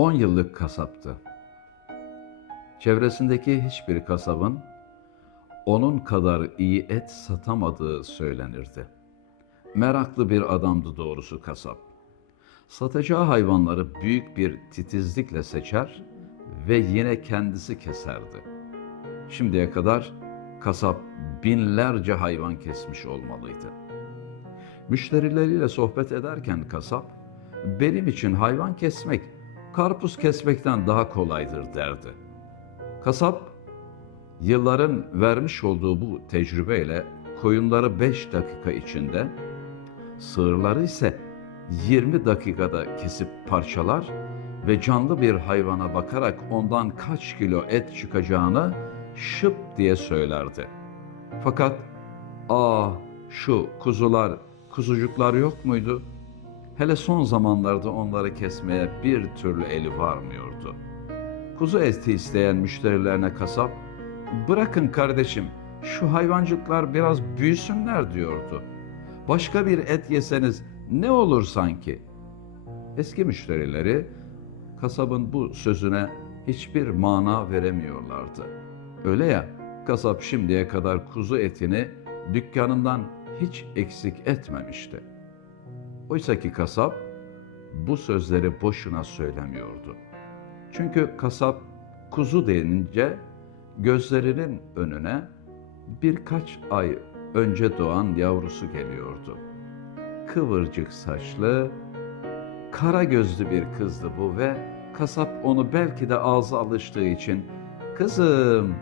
10 yıllık kasaptı. Çevresindeki hiçbir kasabın onun kadar iyi et satamadığı söylenirdi. Meraklı bir adamdı doğrusu kasap. Satacağı hayvanları büyük bir titizlikle seçer ve yine kendisi keserdi. Şimdiye kadar kasap binlerce hayvan kesmiş olmalıydı. Müşterileriyle sohbet ederken kasap, benim için hayvan kesmek, karpuz kesmekten daha kolaydır derdi. Kasap, yılların vermiş olduğu bu tecrübeyle koyunları 5 dakika içinde, sığırları ise 20 dakikada kesip parçalar ve canlı bir hayvana bakarak ondan kaç kilo et çıkacağını şıp diye söylerdi. Fakat aa şu kuzular, kuzucuklar yok muydu? Hele son zamanlarda onları kesmeye bir türlü eli varmıyordu. Kuzu eti isteyen müşterilerine kasap, bırakın kardeşim şu hayvancıklar biraz büyüsünler diyordu. Başka bir et yeseniz ne olur sanki? Eski müşterileri kasabın bu sözüne hiçbir mana veremiyorlardı. Öyle ya, kasap şimdiye kadar kuzu etini dükkanından hiç eksik etmemişti. Oysa ki kasap bu sözleri boşuna söylemiyordu. Çünkü kasap kuzu denince gözlerinin önüne birkaç ay önce doğan yavrusu geliyordu. Kıvırcık saçlı, kara gözlü bir kızdı bu ve kasap onu belki de ağzı alıştığı için kızım,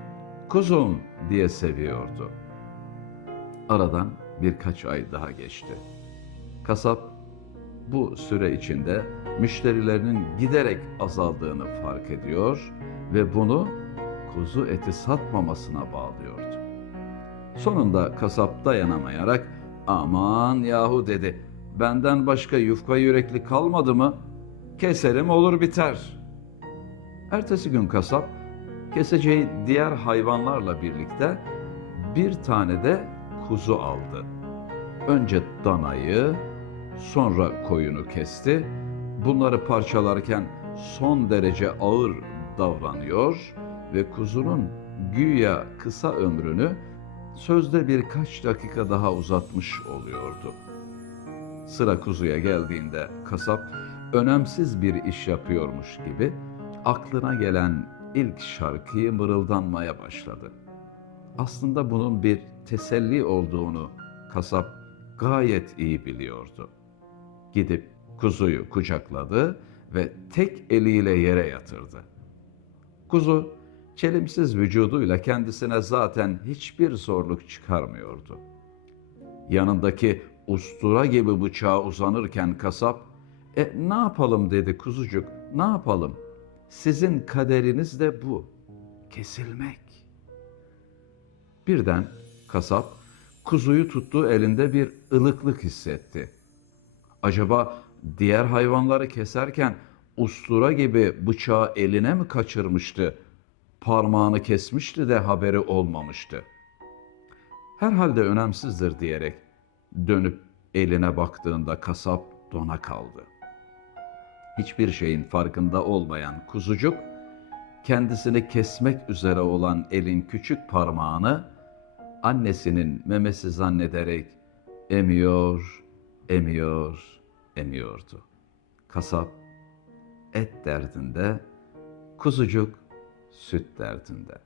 kuzum diye seviyordu. Aradan birkaç ay daha geçti. Kasap bu süre içinde müşterilerinin giderek azaldığını fark ediyor ve bunu kuzu eti satmamasına bağlıyordu. Sonunda kasap dayanamayarak aman yahu dedi benden başka yufka yürekli kalmadı mı keserim olur biter. Ertesi gün kasap keseceği diğer hayvanlarla birlikte bir tane de kuzu aldı. Önce danayı, sonra koyunu kesti. Bunları parçalarken son derece ağır davranıyor ve kuzunun güya kısa ömrünü sözde birkaç dakika daha uzatmış oluyordu. Sıra kuzuya geldiğinde kasap önemsiz bir iş yapıyormuş gibi aklına gelen ilk şarkıyı mırıldanmaya başladı. Aslında bunun bir teselli olduğunu kasap gayet iyi biliyordu. Gidip kuzuyu kucakladı ve tek eliyle yere yatırdı. Kuzu çelimsiz vücuduyla kendisine zaten hiçbir zorluk çıkarmıyordu. Yanındaki ustura gibi bıçağı uzanırken kasap, "E ne yapalım?" dedi kuzucuk. "Ne yapalım? Sizin kaderiniz de bu. Kesilmek." Birden kasap kuzuyu tuttuğu elinde bir ılıklık hissetti. Acaba diğer hayvanları keserken ustura gibi bıçağı eline mi kaçırmıştı? Parmağını kesmişti de haberi olmamıştı. Herhalde önemsizdir diyerek dönüp eline baktığında kasap dona kaldı. Hiçbir şeyin farkında olmayan kuzucuk kendisini kesmek üzere olan elin küçük parmağını annesinin memesi zannederek emiyor, emiyor, emiyordu. Kasap et derdinde, kuzucuk süt derdinde.